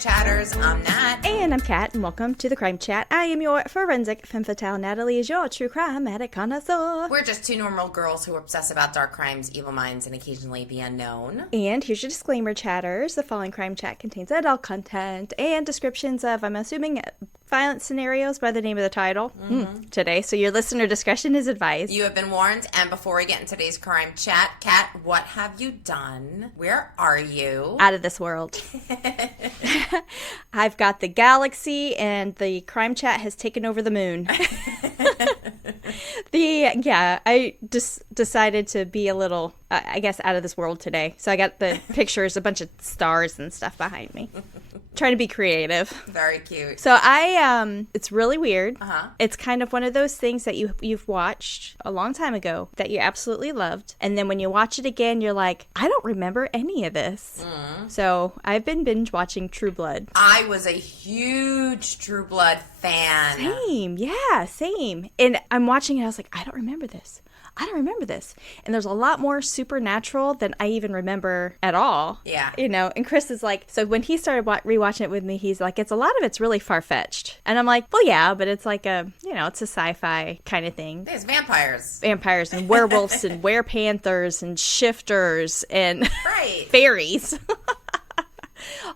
Chatters. I'm Nat. And I'm Kat, and welcome to the Crime Chat. I am your forensic femme fatale. Natalie is your true crime addict connoisseur. We're just two normal girls who obsess about dark crimes, evil minds, and occasionally the unknown. And here's your disclaimer, chatters. The following Crime Chat contains adult content and descriptions of, I'm assuming, violent scenarios by the name of the title today, so your listener discretion is advised. You have been warned, and before we get into today's Crime Chat, Kat, what have you done? Where are you? Out of this world. I've got the galaxy, and the Crime Chat has taken over the moon. I just decided to be a little, I guess, out of this world today. So I got the pictures, a bunch of stars and stuff behind me. Trying to be creative. Very cute. So it's really weird. It's kind of one of those things that you've watched a long time ago that you absolutely loved. And then when you watch it again, you're like, I don't remember any of this. So I've been binge watching True Blood. I was a huge True Blood fan. Same. And I'm watching it, I was like, I don't remember this. And there's a lot more supernatural than I even remember at all. Yeah. You know, and Chris is like, so when he started rewatching it with me, he's like, a lot of it's really far-fetched. And I'm like, well, yeah, but it's like it's a sci-fi kind of thing. There's vampires. Vampires and werewolves and werepanthers and shifters and fairies.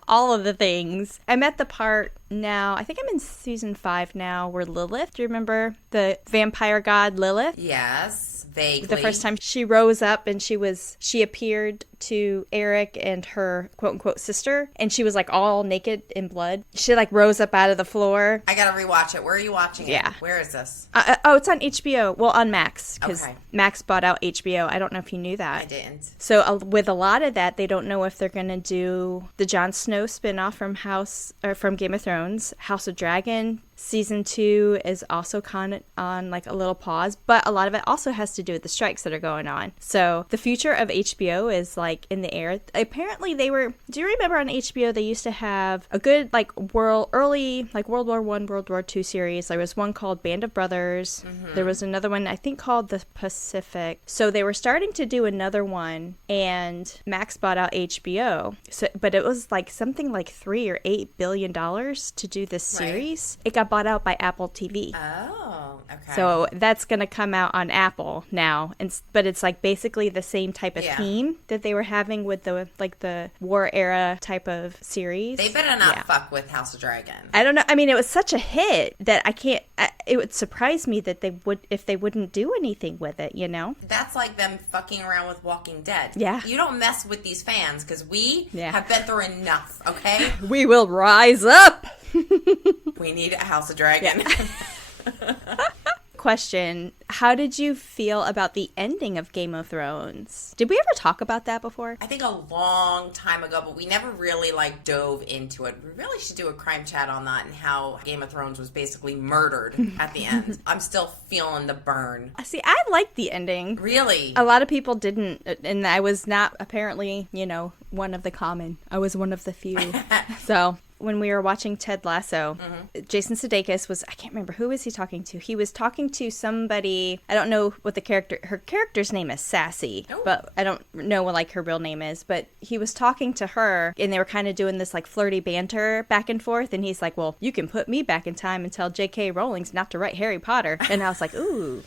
All of the things. I'm at the part now, I think I'm in season 5 now, where Lilith, do you remember the vampire god Lilith? Yes, vaguely. The first time she rose up and she appeared to Eric and her quote-unquote sister, and she was like all naked in blood. She like rose up out of the floor. I gotta rewatch it. Where are you watching it? Yeah. Where is this? It's on HBO. Well, on Max, because Okay. Max bought out HBO. I don't know if you knew that. I didn't. So with a lot of that, they don't know if they're going to do the Jon Snow spinoff from Game of Thrones. House of Dragon season 2 is also kind of on like a little pause, but a lot of it also has to do with the strikes that are going on. So the future of HBO is like in the air. Apparently do you remember on HBO they used to have a good like early like World War I, World War II series. There was one called Band of Brothers. There was another one I think called The Pacific. So they were starting to do another one, and Max bought out HBO. So but it was like something like $3 or $8 billion to do this series. It got bought out by Apple TV. Oh, okay. So that's going to come out on Apple now, but it's like basically the same type of theme that they were having with the war era type of series. They better not fuck with House of Dragon. I don't know. I mean, it was such a hit that it would surprise me that they wouldn't do anything with it, you know? That's like them fucking around with Walking Dead. Yeah. You don't mess with these fans because we have been through enough, okay? We will rise up. We need a House of Dragon. Yeah. Question, how did you feel about the ending of Game of Thrones? Did we ever talk about that before? I think a long time ago, but we never really like dove into it. We really should do a crime chat on that and how Game of Thrones was basically murdered at the end. I'm still feeling the burn. See, I liked the ending. Really? A lot of people didn't, and I was not apparently, one of the common. I was one of the few. So when we were watching Ted Lasso, Jason Sudeikis I can't remember, who was he talking to? He was talking to somebody, I don't know what her character's name is, Sassy, but I don't know what like her real name is, but he was talking to her, and they were kind of doing this like flirty banter back and forth, and he's like, well, you can put me back in time and tell J.K. Rowling's not to write Harry Potter. And I was like, ooh,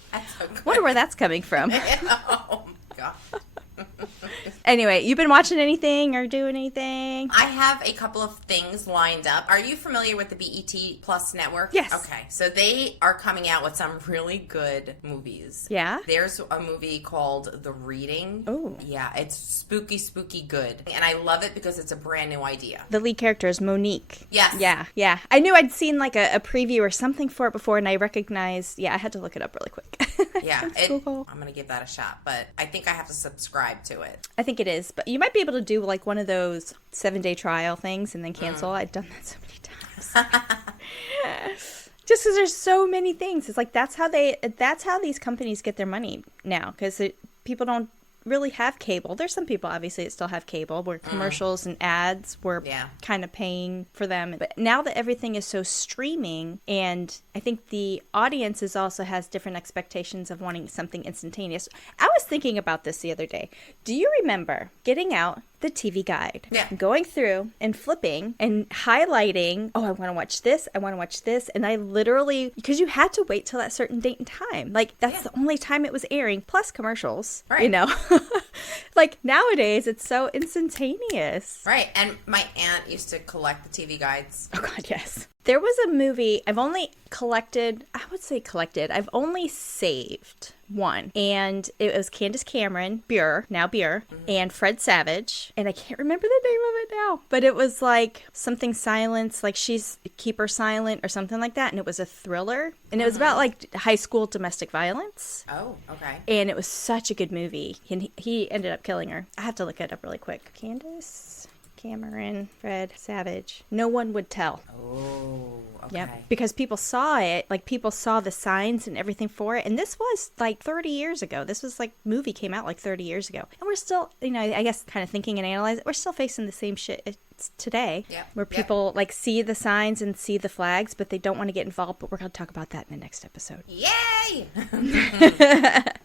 wonder where that's coming from. Oh, God. Anyway, you been watching anything or doing anything? I have a couple of things lined up. Are you familiar with the BET Plus network? Yes. Okay, so they are coming out with some really good movies. Yeah? There's a movie called The Reading. Oh. Yeah, it's spooky good. And I love it because it's a brand new idea. The lead character is Monique. Yes. Yeah. I knew I'd seen like a preview or something for it before, and I recognized, I had to look it up really quick. Yeah, cool. I'm going to give that a shot, but I think I have to subscribe to it. I think it is, but you might be able to do like one of those 7-day trial things and then cancel. I've done that so many times. Just because there's so many things. It's like that's how these companies get their money now, because people don't really have cable. There's some people obviously that still have cable where commercials and ads were kind of paying for them. But now that everything is so streaming, and I think the audiences also has different expectations of wanting something instantaneous. I was thinking about this the other day. Do you remember getting out the TV guide. Yeah. Going through and flipping and highlighting, oh, I want to watch this, I want to watch this. And I literally, because you had to wait till that certain date and time. Like, that's the only time it was airing, plus commercials, you know? Like, nowadays, it's so instantaneous. Right. And my aunt used to collect the TV guides. Oh, God, yes. There was a movie I've only I've only saved one. And it was Candace Cameron, Burr, and Fred Savage. And I can't remember the name of it now. But it was like something silence, like she's Keep Her Silent or something like that. And it was a thriller. And it was about like high school domestic violence. Oh, okay. And it was such a good movie. And he ended up killing her. I have to look it up really quick. Candace Cameron, Fred Savage. No one would tell. Oh, okay. Yep. Because people saw it, like people saw the signs and everything for it. And this was like 30 years ago. This was like, movie came out like 30 years ago. And we're still, you know, I guess kind of thinking and analyzing, we're still facing the same shit today. Yep. Where people like see the signs and see the flags, but they don't want to get involved. But we're going to talk about that in the next episode. Yay!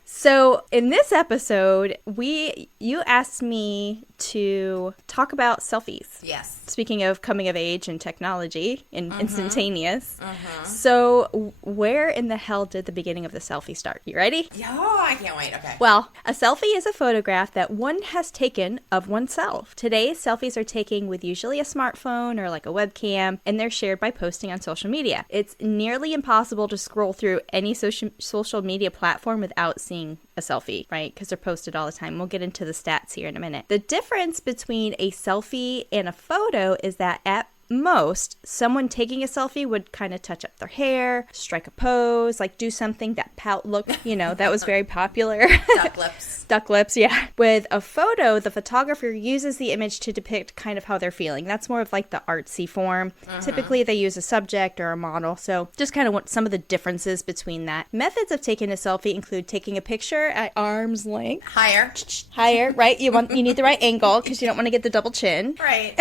So in this episode, you asked me to talk about selfies. Yes. Speaking of coming of age and technology and instantaneous. So where in the hell did the beginning of the selfie start? You ready? Oh, I can't wait. Okay. Well, a selfie is a photograph that one has taken of oneself. Today, selfies are taken with usually a smartphone or like a webcam, and they're shared by posting on social media. It's nearly impossible to scroll through any social media platform without seeing a selfie, right? Because they're posted all the time. We'll get into the stats here in a minute. The difference between a selfie and a photo is that at most, someone taking a selfie would kind of touch up their hair, strike a pose, like do something, that pout look, you know, that was very popular. Duck lips. Duck lips, yeah. With a photo, the photographer uses the image to depict kind of how they're feeling. That's more of like the artsy form. Typically, they use a subject or a model. So just kind of what some of the differences between that. Methods of taking a selfie include taking a picture at arm's length. Higher, right? You need the right angle because you don't want to get the double chin. Right.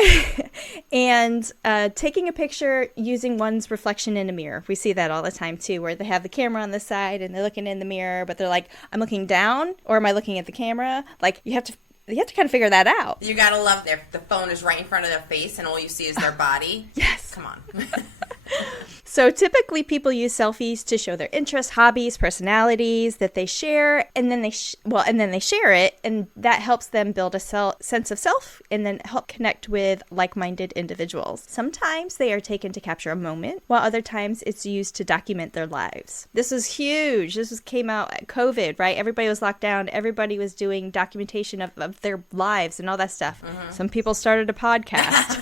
And taking a picture using one's reflection in a mirror. We see that all the time too, where they have the camera on the side and they're looking in the mirror, but they're like, I'm looking down or am I looking at the camera? Like you have to kind of figure that out. You gotta love the phone is right in front of their face and all you see is their body. Yes. Come on. So typically people use selfies to show their interests, hobbies, personalities that they share, and then they share it, and that helps them build a sense of self and then help connect with like-minded individuals. Sometimes they are taken to capture a moment, while other times it's used to document their lives. This was huge. Came out at COVID, right? Everybody was locked down. Everybody was doing documentation of their lives and all that stuff. Some people started a podcast.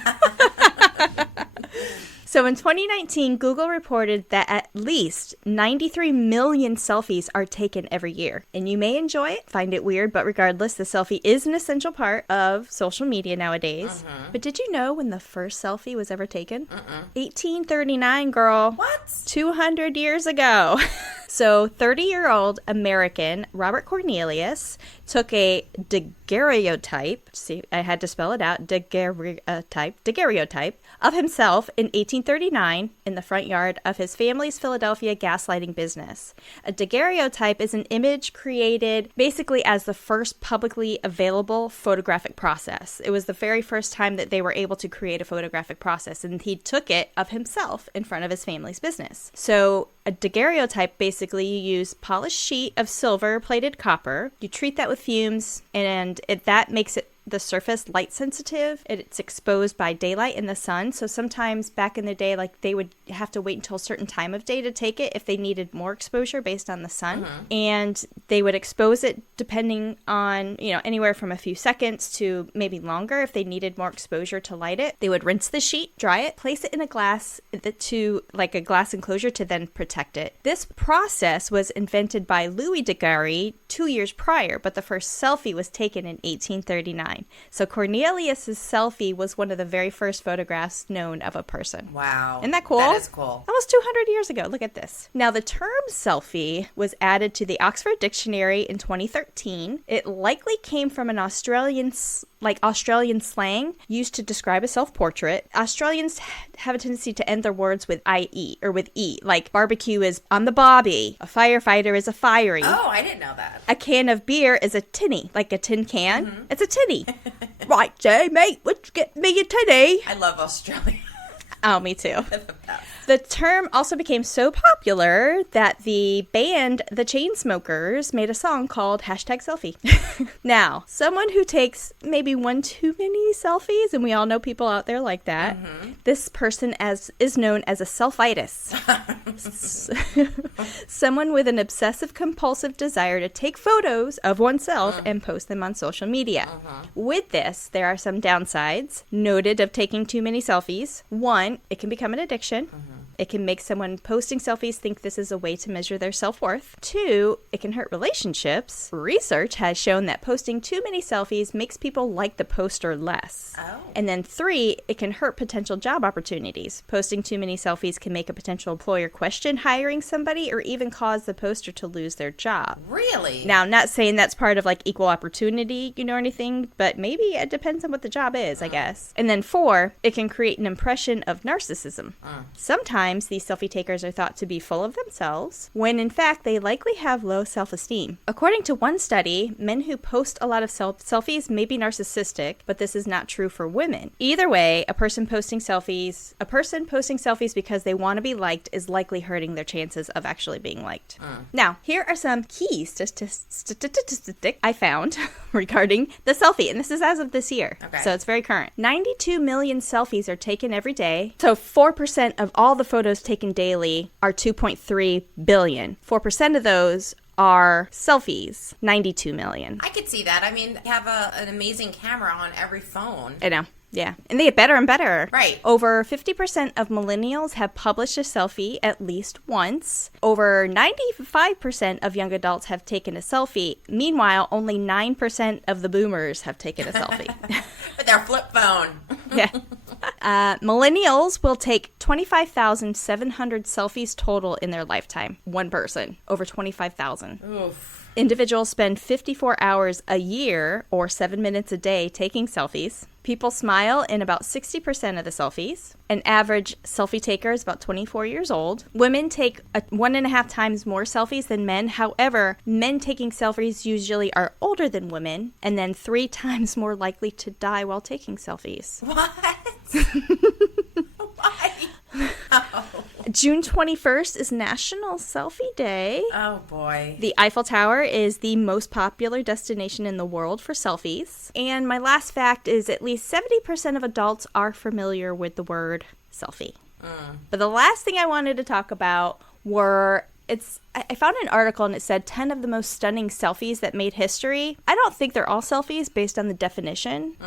So in 2019, Google reported that at least 93 million selfies are taken every year. And you may enjoy it, find it weird, but regardless, the selfie is an essential part of social media nowadays. But did you know when the first selfie was ever taken? 1839, girl. What? 200 years ago. So 30-year-old American Robert Cornelius took a daguerreotype, see, I had to spell it out, daguerreotype of himself in 1839 in the front yard of his family's Philadelphia gaslighting business. A daguerreotype is an image created basically as the first publicly available photographic process. It was the very first time that they were able to create a photographic process, and he took it of himself in front of his family's business. So a daguerreotype, basically you use polished sheet of silver plated copper, you treat that with fumes, and that makes it the surface light sensitive. It's exposed by daylight in the sun. So sometimes back in the day, like they would have to wait until a certain time of day to take it if they needed more exposure based on the sun. And they would expose it depending on, anywhere from a few seconds to maybe longer if they needed more exposure to light it. They would rinse the sheet, dry it, place it in a glass like a glass enclosure to then protect it. This process was invented by Louis Daguerre 2 years prior, but the first selfie was taken in 1839. So Cornelius's selfie was one of the very first photographs known of a person. Wow. Isn't that cool? That is cool. Almost 200 years ago. Look at this. Now, the term selfie was added to the Oxford Dictionary in 2013. It likely came from an Australian slang used to describe a self-portrait. Australians have a tendency to end their words with IE or with E. Like barbecue is on the bobby. A firefighter is a fiery. Oh, I didn't know that. A can of beer is a tinny, like a tin can. Mm-hmm. It's a tinny. Right, Jay, mate, would you get me a tinny? I love Australia. Oh, me too. The term also became so popular that the band The Chainsmokers made a song called #Selfie. Now, someone who takes maybe one too many selfies, and we all know people out there like that, this person is known as a selfitis. Someone with an obsessive compulsive desire to take photos of oneself and post them on social media. With this, there are some downsides noted of taking too many selfies. One, it can become an addiction. It can make someone posting selfies think this is a way to measure their self-worth. 2, it can hurt relationships. Research has shown that posting too many selfies makes people like the poster less. Oh. And then 3, it can hurt potential job opportunities. Posting too many selfies can make a potential employer question hiring somebody or even cause the poster to lose their job. Really? Now, I'm not saying that's part of like equal opportunity, or anything, but maybe it depends on what the job is, I guess. And then 4, it can create an impression of narcissism. Sometimes these selfie takers are thought to be full of themselves, when in fact they likely have low self-esteem. According to one study, men who post a lot of selfies may be narcissistic, but this is not true for women. Either way, a person posting selfies because they want to be liked is likely hurting their chances of actually being liked. Now, here are some key statistics I found regarding the selfie, and this is as of this year, so it's very current. 92 million selfies are taken every day, so 4% of all the photos taken daily are 2.3 billion. 4% of those are selfies, 92 million. I could see that. I mean, they have an amazing camera on every phone. I know. Yeah. And they get better and better. Right. Over 50% of millennials have published a selfie at least once. Over 95% of young adults have taken a selfie. Meanwhile, only 9% of the boomers have taken a selfie. With their flip phone. Yeah. Millennials will take 25,700 selfies total in their lifetime. One person. Over 25,000. Oof. Individuals spend 54 hours a year, or 7 minutes a day, taking selfies. People smile in about 60% of the selfies. An average selfie taker is about 24 years old. Women take 1.5 times more selfies than men. However, men taking selfies usually are older than women, and then 3 times more likely to die while taking selfies. What? Why? Oh. June 21st is National Selfie Day. Oh, boy. The Eiffel Tower is the most popular destination in the world for selfies. And my last fact is at least 70% of adults are familiar with the word selfie. But the last thing I wanted to talk about were... I found an article and it said 10 of the most stunning selfies that made history. I don't think they're all selfies based on the definition,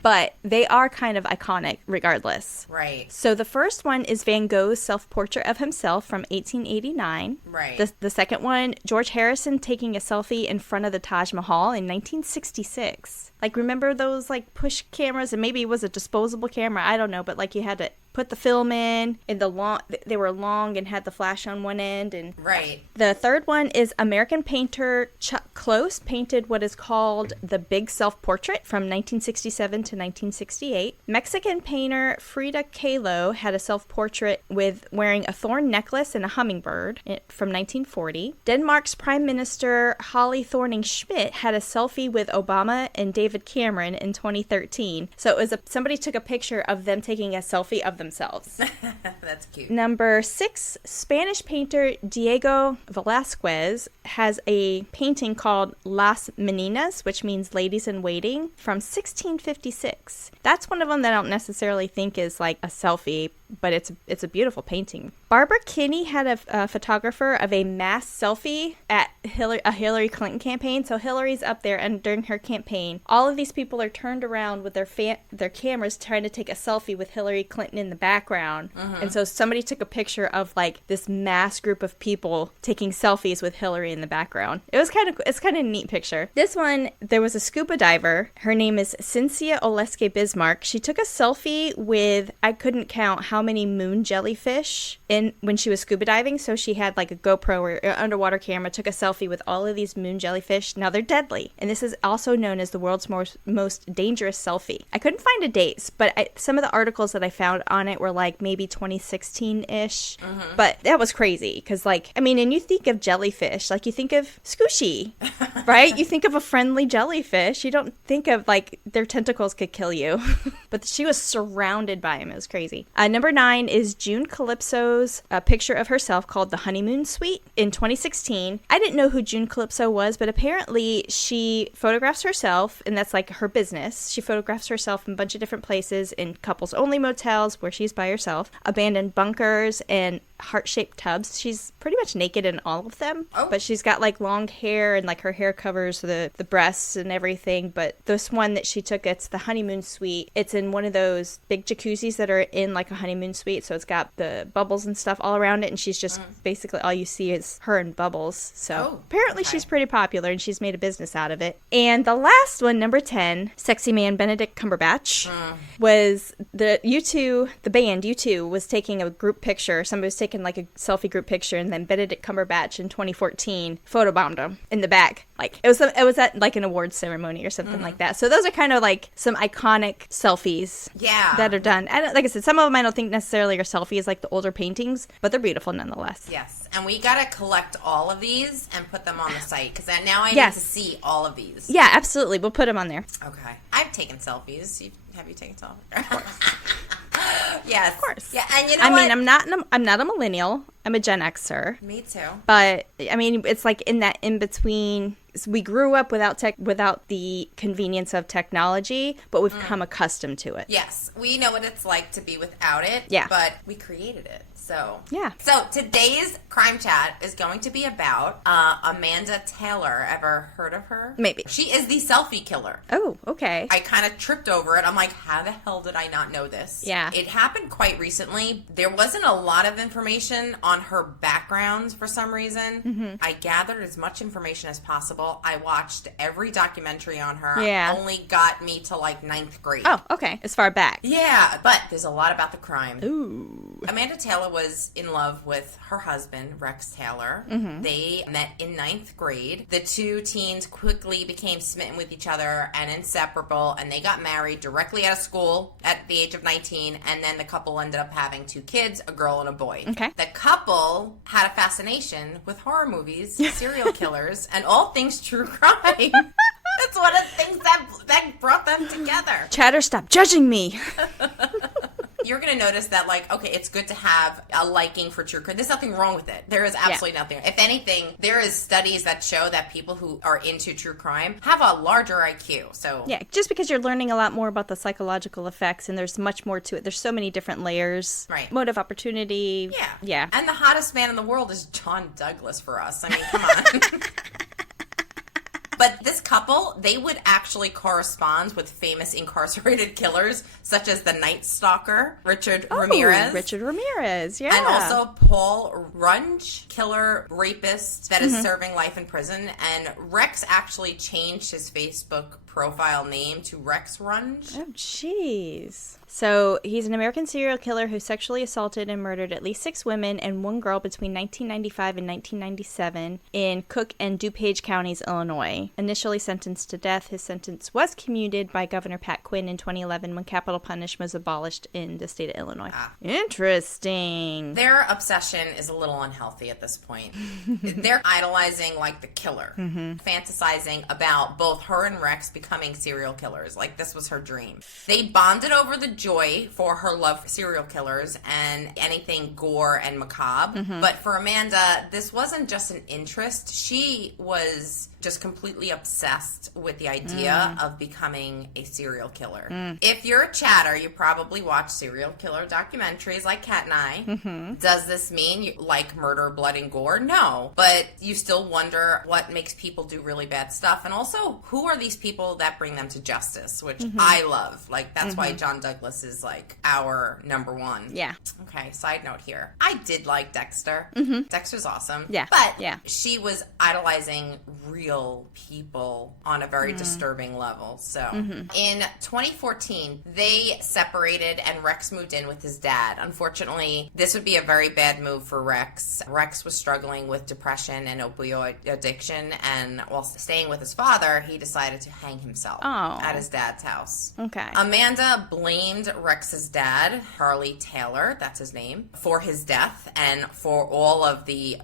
but they are kind of iconic regardless. Right. So the first one is Van Gogh's self-portrait of himself from 1889. Right. The second one, George Harrison taking a selfie in front of the Taj Mahal in 1966. Like, remember those like push cameras? And maybe it was a disposable camera, I don't know, but like you had to put the film in, and they were long and had the flash on one end. And right. The third one is American painter Chuck Close painted what is called the Big Self-Portrait from 1967 to 1968. Mexican painter Frida Kahlo had a self-portrait with wearing a thorn necklace and a hummingbird from 1940. Denmark's Prime Minister Holly Thorning-Schmidt had a selfie with Obama and David Cameron in 2013. So it was somebody took a picture of them taking a selfie of themselves. That's cute. Number 6, Spanish painter Diego Velázquez has a painting called Las Meninas, which means ladies in waiting, from 1656. That's one of them that I don't necessarily think is like a selfie, but it's a beautiful painting. Barbara Kinney had a photographer of a mass selfie at a Hillary Clinton campaign. So Hillary's up there, and during her campaign, all of these people are turned around with their cameras trying to take a selfie with Hillary Clinton in the background. And so somebody took a picture of like this mass group of people taking selfies with Hillary in the background. It's kind of a neat picture. This one, there was a scuba diver. Her name is Cynthia Oleske Bismarck. She took a selfie with, I couldn't count how how many moon jellyfish in when she was scuba diving. So she had like a GoPro or underwater camera, took a selfie with all of these moon jellyfish. Now they're deadly. And this is also known as the world's most dangerous selfie. I couldn't find a date, but some of the articles that I found on it were like maybe 2016-ish. But that was crazy because and you think of jellyfish, like you think of squishy, right? You think of a friendly jellyfish. You don't think of like their tentacles could kill you. But she was surrounded by them. It was crazy. Number 9 is June Calypso's picture of herself called the Honeymoon Suite in 2016. I didn't know who June Calypso was, but apparently she photographs herself, and that's like her business. She photographs herself in a bunch of different places, in couples only motels where she's by herself, abandoned bunkers, and heart-shaped tubs. She's pretty much naked in all of them, but she's got like long hair, and like her hair covers the breasts and everything. But this one that she took, it's the Honeymoon Suite. It's in one of those big jacuzzis that are in like a honeymoon suite, so it's got the bubbles and stuff all around it, and she's just basically all you see is her and bubbles. So apparently she's pretty popular, and she's made a business out of it. And the last one, number 10, sexy man Benedict Cumberbatch, was the band U2 was taking a group picture. Somebody was taking like a selfie group picture, and then Benedict Cumberbatch in 2014 photobombed him in the back. Like it was at like an awards ceremony or something like that. So those are kind of like some iconic selfies that are done. Like I said, some of them I don't think necessarily are selfies, like the older paintings, but they're beautiful nonetheless. Yes, and we got to collect all of these and put them on the site, because now I need to see all of these. Yeah, absolutely. We'll put them on there. Okay. I've taken selfies. Have you taken selfies? Of course. Yes. Of course. Yeah, and you know what? I mean, I'm not a millennial. I'm a Gen Xer. Me too. But I mean, it's like in that in between. We grew up without the convenience of technology, but we've become accustomed to it. Yes, we know what it's like to be without it. Yeah. But we created it. So yeah. So today's crime chat is going to be about Amanda Taylor. Ever heard of her? Maybe. She is the selfie killer. Oh, okay. I kind of tripped over it. I'm like, how the hell did I not know this? Yeah. It happened quite recently. There wasn't a lot of information on her background for some reason. I gathered as much information as possible. I watched every documentary on her. Yeah. Only got me to like 9th grade. Oh, okay. As far back. Yeah, but there's a lot about the crime. Ooh. Amanda Taylor was in love with her husband, Rex Taylor. They met in 9th grade. The two teens quickly became smitten with each other and inseparable, and they got married directly out of school at the age of 19, and then the couple ended up having 2 kids, a girl and a boy. Okay. The couple had a fascination with horror movies, serial killers, and all things true crime. That's one of the things that brought them together. Chatter, stop judging me. You're going to notice that, like, okay, it's good to have a liking for true crime. There's nothing wrong with it. There is absolutely nothing. If anything, there is studies that show that people who are into true crime have a larger IQ. So yeah, just because you're learning a lot more about the psychological effects, and there's much more to it. There's so many different layers. Right. Motive, opportunity. Yeah. Yeah. And the hottest man in the world is John Douglas for us. I mean, come on. But this couple, they would actually correspond with famous incarcerated killers, such as the Night Stalker, Richard Ramirez. Richard Ramirez, yeah. And also Paul Runge, killer rapist that is serving life in prison. And Rex actually changed his Facebook profile name to Rex Runge. Oh, jeez. So he's an American serial killer who sexually assaulted and murdered at least 6 women and 1 girl between 1995 and 1997 in Cook and DuPage counties, Illinois. Initially sentenced to death, his sentence was commuted by Governor Pat Quinn in 2011 when capital punishment was abolished in the state of Illinois. Interesting. Their obsession is a little unhealthy at this point. They're idolizing, like, the killer, fantasizing about both her and Rex becoming serial killers. Like, this was her dream. They bonded over the joy for her love for serial killers and anything gore and macabre. But for Amanda, this wasn't just an interest. She was just completely obsessed with the idea of becoming a serial killer. If you're a chatter, you probably watch serial killer documentaries like Kat and I. Does this mean you like murder, blood, and gore? No. But you still wonder what makes people do really bad stuff. And also, who are these people that bring them to justice, which I love. Like, that's why John Douglas is, like, our number one. Yeah. Okay, side note here. I did like Dexter. Dexter's awesome. Yeah. But yeah. she was idolizing real kill people on a very disturbing level. So in 2014, they separated and Rex moved in with his dad. Unfortunately, this would be a very bad move for Rex. Rex was struggling with depression and opioid addiction, and while staying with his father, he decided to hang himself at his dad's house. Okay. Amanda blamed Rex's dad, Charlie Taylor, that's his name, for his death and for all of the,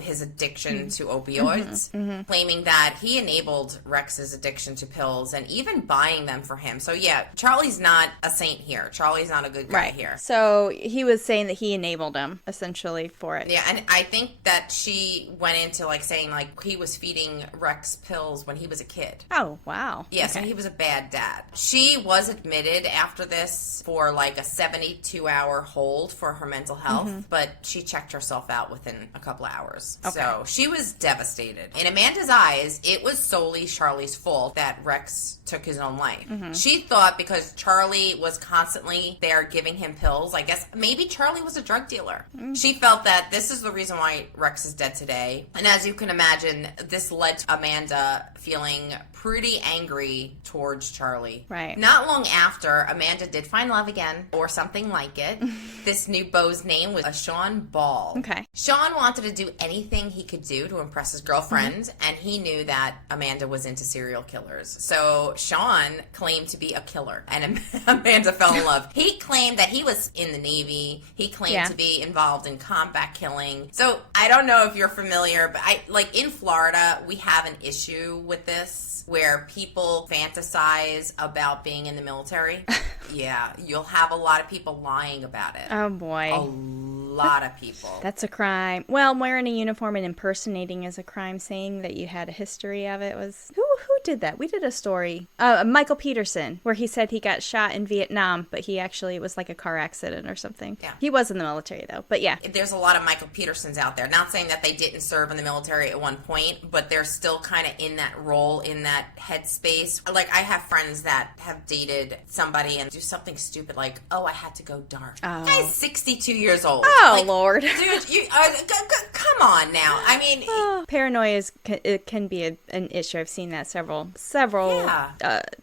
his addiction to opioids, claiming that he enabled Rex's addiction to pills and even buying them for him. So yeah, Charlie's not a saint here. Charlie's not a good guy here. So he was saying that he enabled him, essentially, for it. Yeah, and I think that she went into, saying, he was feeding Rex pills when he was a kid. Oh, wow. Yeah, so he was a bad dad. She was admitted after this for, a 72-hour hold for her mental health, but she checked herself out within a couple of hours. Okay. So she was devastated. In Amanda's eyes, it was solely Charlie's fault that Rex took his own life. She thought because Charlie was constantly there giving him pills, I guess maybe Charlie was a drug dealer. She felt that this is the reason why Rex is dead today. And as you can imagine, this led to Amanda feeling pretty angry towards Charlie. Right. Not long after, Amanda did find love again, or something like it. This new beau's name was Sean Ball. Okay. Sean wanted to do anything he could do to impress his girlfriend, and he knew that Amanda was into serial killers. So Sean claimed to be a killer, and Amanda fell in love. He claimed that he was in the Navy. He claimed to be involved in combat killing. So I don't know if you're familiar, but in Florida, we have an issue with this where people fantasize about being in the military. Yeah, you'll have a lot of people lying about it. Oh, boy. A lot of people. That's a crime. Well, wearing a uniform and impersonating is a crime. Saying that you had a history of it was... Who did that? We did a story. Michael Peterson, where he said he got shot in Vietnam, but he actually was a car accident or something. Yeah. He was in the military, though. But yeah. There's a lot of Michael Petersons out there. Not saying that they didn't serve in the military at one point, but they're still kind of in that role, in that headspace. I have friends that have dated somebody and do something stupid I had to go dark. Oh. Guy's 62 years old. Oh, Lord. Dude, you, come on now. I mean... Paranoia it can be an issue. I've seen that several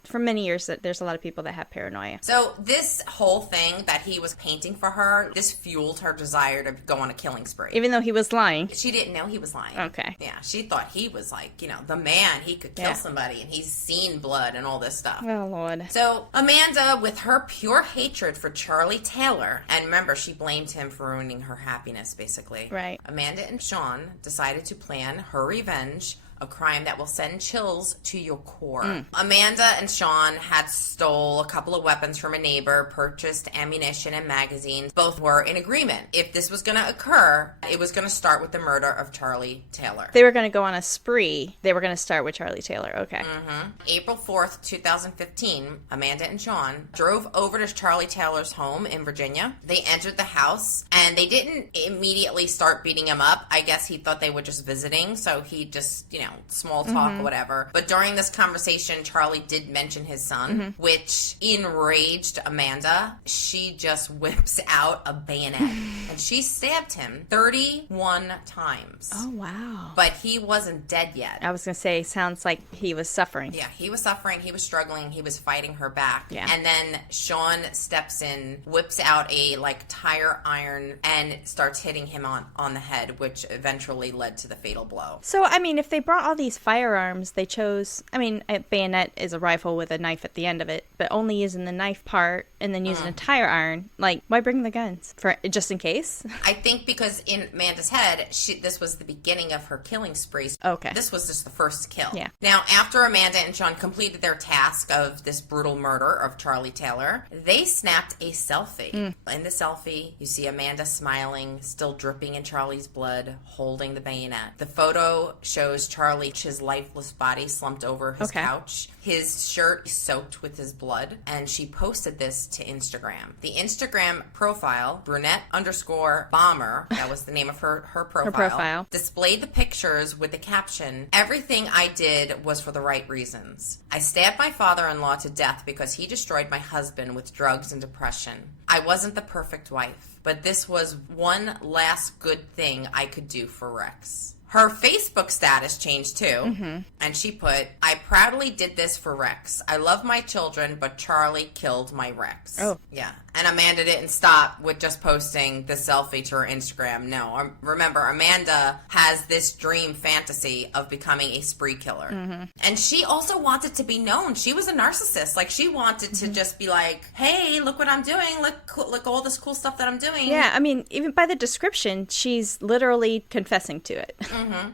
for many years, that there's a lot of people that have paranoia. So this whole thing that he was painting for her, this fueled her desire to go on a killing spree. Even though he was lying. She didn't know he was lying. Okay. Yeah, she thought he was the man. He could kill somebody, and he's seen blood and all this stuff. Oh, Lord. So Amanda, with her pure hatred for Charlie Taylor, and remember, she blamed him for ruining her happiness, basically. Right. Amanda and Sean decided to plan her revenge, a crime that will send chills to your core. Amanda and Sean had stole a couple of weapons from a neighbor, purchased ammunition and magazines. Both were in agreement. If this was going to occur, it was going to start with the murder of Charlie Taylor. They were going to go on a spree. They were going to start with Charlie Taylor. Okay. April 4th, 2015, Amanda and Sean drove over to Charlie Taylor's home in Virginia. They entered the house, and they didn't immediately start beating him up. I guess he thought they were just visiting, so he just, small talk or whatever. But during this conversation, Charlie did mention his son, which enraged Amanda. She just whips out a bayonet, and she stabbed him 31 times. Oh, wow. But he wasn't dead yet. I was going to say, sounds like he was suffering. Yeah, he was suffering. He was struggling. He was fighting her back. Yeah. And then Sean steps in, whips out a, tire iron, and starts hitting him on the head, which eventually led to the fatal blow. So, I mean, if they brought all these firearms, they chose, a bayonet is a rifle with a knife at the end of it, but only using the knife part and then using a tire iron. Why bring the guns? For just in case? I think because in Amanda's head, this was the beginning of her killing spree. Okay. This was just the first kill. Yeah. Now, after Amanda and Sean completed their task of this brutal murder of Charlie Taylor, they snapped a selfie. In the selfie, you see Amanda smiling, still dripping in Charlie's blood, holding the bayonet. The photo shows Charlie, his lifeless body slumped over his couch. His shirt soaked with his blood, and she posted this to Instagram. The Instagram profile, brunette_bomber, that was the name of her profile, displayed the pictures with the caption, "Everything I did was for the right reasons. I stabbed my father-in-law to death because he destroyed my husband with drugs and depression. I wasn't the perfect wife, but this was one last good thing I could do for Rex." Her Facebook status changed too. And she put, I proudly did this for Rex. I love my children, but Charlie killed my Rex. Oh. Yeah. And Amanda didn't stop with just posting the selfie to her Instagram. No. Remember, Amanda has this dream fantasy of becoming a spree killer. And she also wanted to be known. She was a narcissist. Like, she wanted to just be like, hey, look what I'm doing. Look all this cool stuff that I'm doing. Yeah, I mean, even by the description, she's literally confessing to it.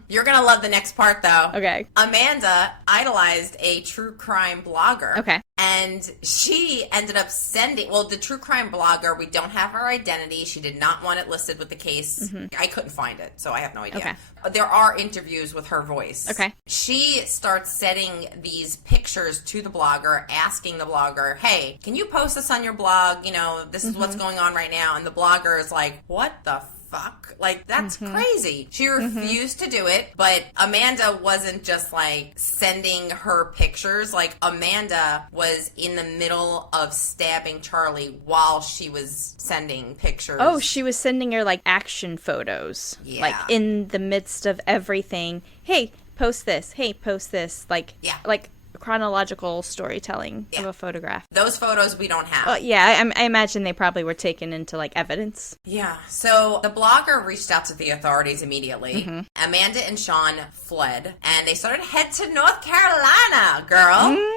You're going to love the next part, though. Okay. Amanda idolized a true crime blogger. Okay. And she ended up sending, well, the true crime blogger, we don't have her identity. She did not want it listed with the case. I couldn't find it, so I have no idea. Okay. There are interviews with her voice. Okay. She starts sending these pictures to the blogger, asking the blogger, hey, can you post this on your blog? You know, this is what's going on right now. And the blogger is like, what the fuck? Like, that's crazy. She refused to do it, but Amanda wasn't just like sending her pictures. Like, Amanda was in the middle of stabbing Charlie while she was sending pictures. Oh, she was sending her like action photos. Yeah. Like in the midst of everything. Hey, post this. Hey, post this. Like, Yeah. like chronological storytelling of a photograph. Those photos we don't have. Yeah, I imagine they probably were taken into like evidence. Yeah. So the blogger reached out to the authorities immediately. Amanda and Sean fled, and they started to head to North Carolina, girl.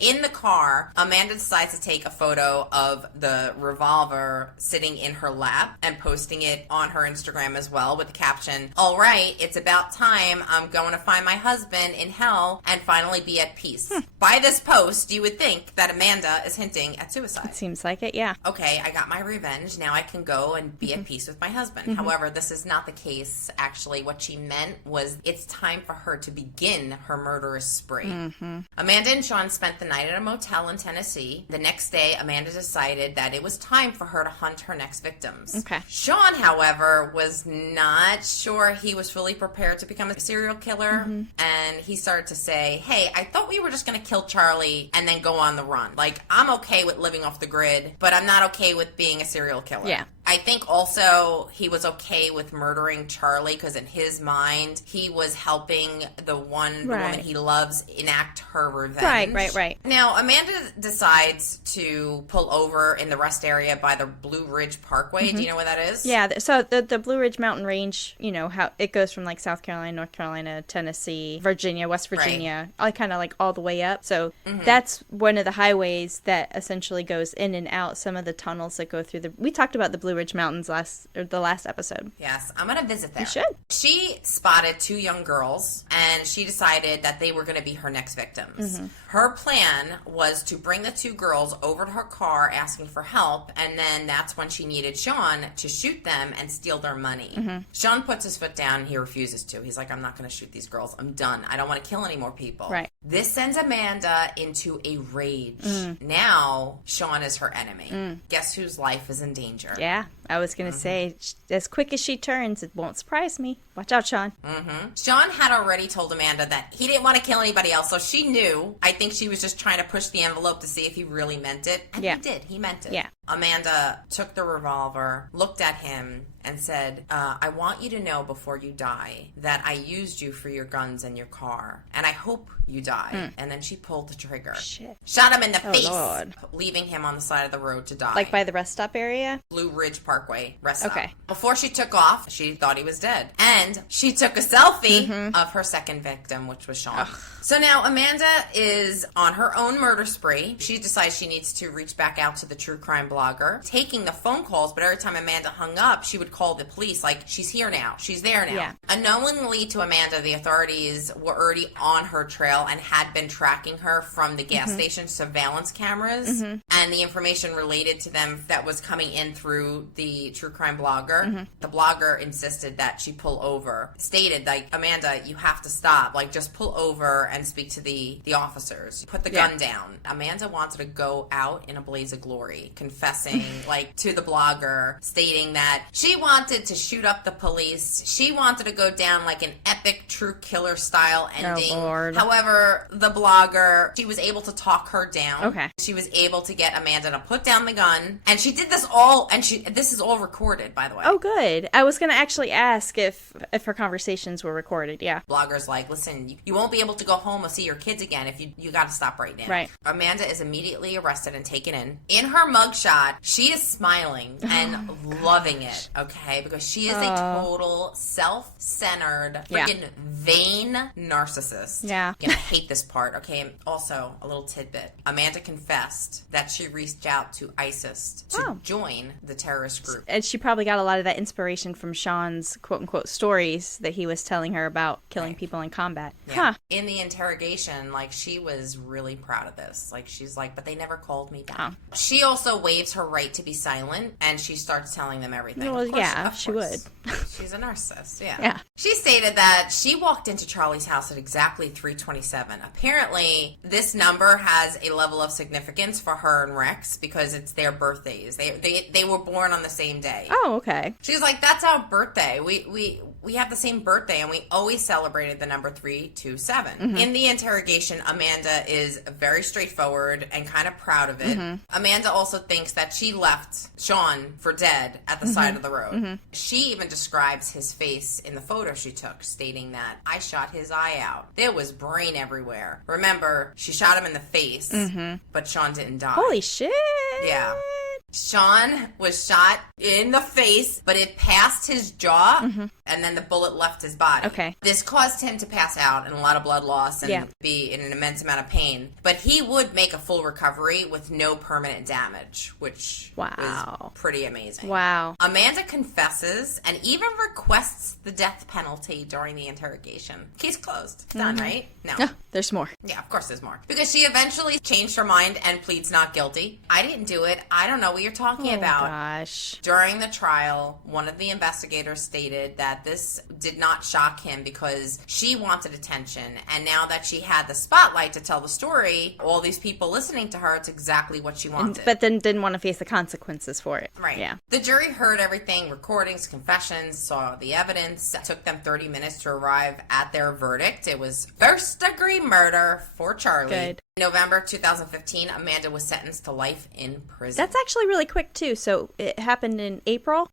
In the car, Amanda decides to take a photo of the revolver sitting in her lap and posting it on her Instagram as well with the caption, all right, it's about time. I'm going to find my husband in hell and finally be at peace. By this post, you would think that Amanda is hinting at suicide. Seems like it, yeah. Okay, I got my revenge. Now I can go and be at peace with my husband. However, this is not the case. Actually, what she meant was it's time for her to begin her murderous spree. Amanda and Sean spent the night at a motel in Tennessee. The next day, Amanda decided that it was time for her to hunt her next victims. Okay. Sean, however, was not sure he was fully prepared to become a serial killer, and he started to say, hey, I thought we were just going to kill Charlie and then go on the run. Like, I'm okay with living off the grid, but I'm not okay with being a serial killer. Yeah. I think also he was okay with murdering Charlie because in his mind, he was helping the woman he loves enact her revenge. Right. Now, Amanda decides to pull over in the rest area by the Blue Ridge Parkway. Do you know where that is? Yeah, so the Blue Ridge Mountain Range, you know, how it goes from like South Carolina, North Carolina, Tennessee, Virginia, West Virginia, all kind of like all the way up. So that's one of the highways that essentially goes in and out, some of the tunnels that go through we talked about the Blue Ridge Mountains the last episode. Yes, I'm going to visit there. You should. She spotted two young girls, and she decided that they were going to be her next victims. Her plan was to bring the two girls over to her car asking for help, and then that's when she needed Sean to shoot them and steal their money. Sean puts his foot down, and he refuses to. He's like, I'm not going to shoot these girls. I'm done. I don't want to kill any more people. Right. This sends Amanda into a rage. Now, Sean is her enemy. Guess whose life is in danger? Yeah, I was going to say, as quick as she turns, it won't surprise me. Watch out, Sean. Sean had already told Amanda that he didn't want to kill anybody else, so she knew. I think she was just trying to push the envelope to see if he really meant it. And he did. He meant it. Yeah. Amanda took the revolver, looked at him, and said, I want you to know before you die that I used you for your guns and your car, and I hope you die. And then she pulled the trigger. Shit. Shot him in the face, Lord. leaving him on the side of the road to die. Like by the rest stop area? Blue Ridge Parkway rest stop. Okay. Before she took off, she thought he was dead. And she took a selfie of her second victim, which was Sean. So now Amanda is on her own murder spree. She decides she needs to reach back out to the true crime blogger, taking the phone calls, but every time Amanda hung up, she would call the police like, she's here now, she's there now. Yeah. Unknowingly to Amanda, the authorities were already on her trail and had been tracking her from the gas station surveillance cameras and the information related to them that was coming in through the true crime blogger. The blogger insisted that she pull over, stated like, Amanda, you have to stop, like just pull over and speak to the officers. Put the gun down. Amanda wanted to go out in a blaze of glory, confessing like to the blogger, stating that she wanted to shoot up the police. She wanted to go down like an epic true killer style ending. Oh, Lord. However, the blogger, she was able to talk her down. Okay. She was able to get Amanda to put down the gun. And she did this all, and this is is all recorded, by the way. Oh, good. I was going to actually ask if her conversations were recorded. Yeah. Blogger's like, listen, you won't be able to go home or see your kids again if you got to stop right now. Right. Amanda is immediately arrested and taken in. In her mugshot, she is smiling and loving it, okay? Because she is a total self-centered, freaking vain narcissist. Yeah. You're gonna hate this part, okay? And also, a little tidbit. Amanda confessed that she reached out to ISIS to join the terrorist group. And she probably got a lot of that inspiration from Sean's quote-unquote stories that he was telling her about killing people in combat. Yeah. Huh. In the interrogation, like, she was really proud of this. Like, she's like, but they never called me back. She also waives her right to be silent, and she starts telling them everything. Well, of course, yeah, of she course. would. She's a narcissist, yeah. Yeah. She stated that she walked into Charlie's house at exactly 3:27. Apparently, this number has a level of significance for her and Rex because it's their birthdays. They were born on the same day. Oh, okay. She's like, that's our birthday. We have the same birthday, and we always celebrated the number 327. In the interrogation, Amanda is very straightforward and kind of proud of it. Amanda also thinks that she left Sean for dead at the side of the road. She even describes his face in the photo she took, stating that, I shot his eye out. There was brain everywhere. Remember, she shot him in the face, but Sean didn't die. Holy shit. Yeah. Sean was shot in the face, but it passed his jaw, and then the bullet left his body. Okay. This caused him to pass out and a lot of blood loss and be in an immense amount of pain. But he would make a full recovery with no permanent damage, which was pretty amazing. Wow. Amanda confesses and even requests the death penalty during the interrogation. Case closed. It's done, right? No. No, there's more. Yeah, of course there's more. Because she eventually changed her mind and pleads not guilty. I didn't do it. I don't know what you're talking about. Gosh. During the trial, one of the investigators stated that this did not shock him because she wanted attention. And now that she had the spotlight to tell the story, all these people listening to her, it's exactly what she wanted. But then didn't want to face the consequences for it. Right. Yeah. The jury heard everything, recordings, confessions, saw the evidence. It took them 30 minutes to arrive at their verdict. It was first-degree murder for Charlie. Good. In November 2015, Amanda was sentenced to life in prison. That's actually really quick, too. So it happened in April.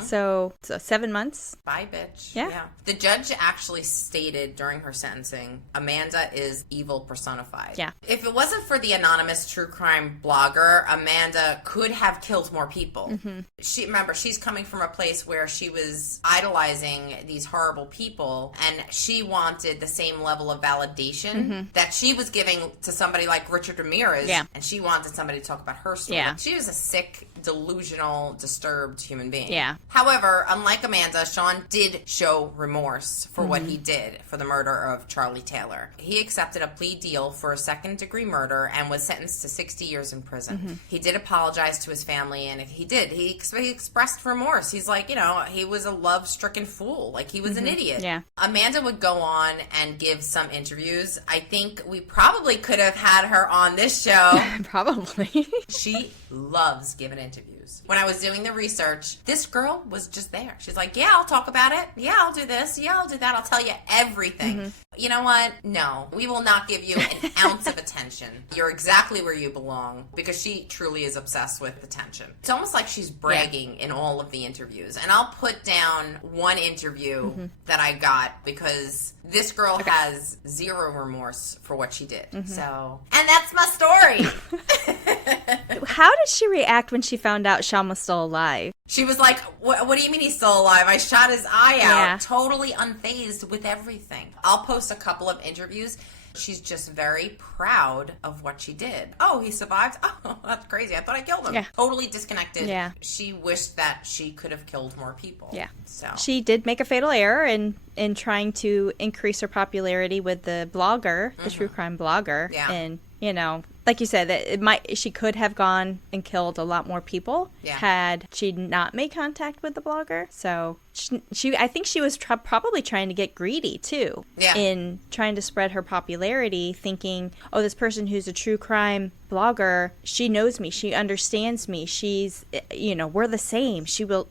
So 7 months. Bye, bitch. Yeah. The judge actually stated during her sentencing, Amanda is evil personified. Yeah. If it wasn't for the anonymous true crime blogger, Amanda could have killed more people. Remember, she's coming from a place where she was idolizing these horrible people, and she wanted the same level of validation that she was giving to somebody like Richard Ramirez, and she wanted somebody to talk about her story. Yeah. She was a sick, delusional, disturbed human being. Yeah. However, unlike Amanda, Sean did show remorse for what he did for the murder of Charlie Taylor. He accepted a plea deal for a second-degree murder and was sentenced to 60 years in prison. He did apologize to his family, and he did. He expressed remorse. He's like, he was a love-stricken fool. Like, he was an idiot. Yeah. Amanda would go on and give some interviews. I think we probably could have had her on this show. Probably. She loves giving interviews. When I was doing the research, this girl was just there. She's like, yeah, I'll talk about it. Yeah, I'll do this. Yeah, I'll do that. I'll tell you everything. You know what? No, we will not give you an ounce of attention. You're exactly where you belong, because she truly is obsessed with attention. It's almost like she's bragging in all of the interviews. And I'll put down one interview that I got, because this girl has zero remorse for what she did. So, and that's my story. How did she react when she found out Sean was still alive? She was like, what do you mean he's still alive? I shot his eye out. Yeah. Totally unfazed with everything. I'll post a couple of interviews. She's just very proud of what she did. Oh, he survived? Oh, that's crazy. I thought I killed him. Yeah. Totally disconnected. Yeah. She wished that she could have killed more people. Yeah. So She did make a fatal error in trying to increase her popularity with the blogger, the true crime blogger. Yeah. And, like you said, that she could have gone and killed a lot more people had she not made contact with the blogger. So I think she was probably trying to get greedy too, in trying to spread her popularity, thinking, oh, this person who's a true crime blogger, she knows me, she understands me, she's, we're the same. She will,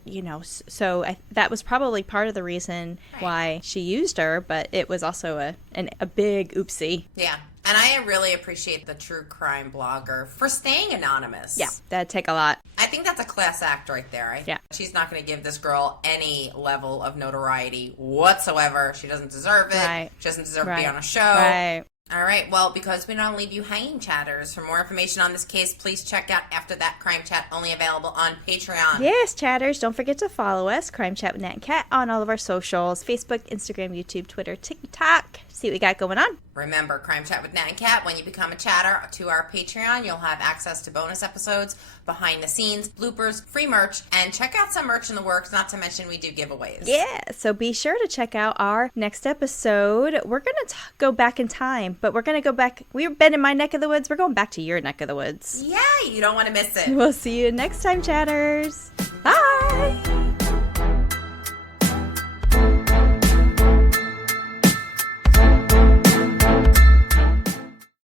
so that was probably part of the reason why she used her, but it was also a big oopsie. Yeah. And I really appreciate the true crime blogger for staying anonymous. Yeah, that'd take a lot. I I think that's a class act right there. Yeah. She's not going to give this girl any level of notoriety whatsoever. She doesn't deserve it. Right. She doesn't deserve to Right. be on a show. Right. All right, well, because we don't want to leave you hanging, chatters, for more information on this case, please check out After That Crime Chat, only available on Patreon. Yes, chatters, don't forget to follow us, Crime Chat with Nat and Cat, on all of our socials, Facebook, Instagram, YouTube, Twitter, TikTok. See what we got going on. Remember, Crime Chat with Nat and Cat, when you become a chatter to our Patreon, you'll have access to bonus episodes, behind the scenes, bloopers, free merch, and check out some merch in the works, not to mention we do giveaways. Yeah, so be sure to check out our next episode. We're going to go back in time, but we're going to go back. We've been in my neck of the woods. We're going back to your neck of the woods. Yeah, you don't want to miss it. We'll see you next time, chatters. Bye.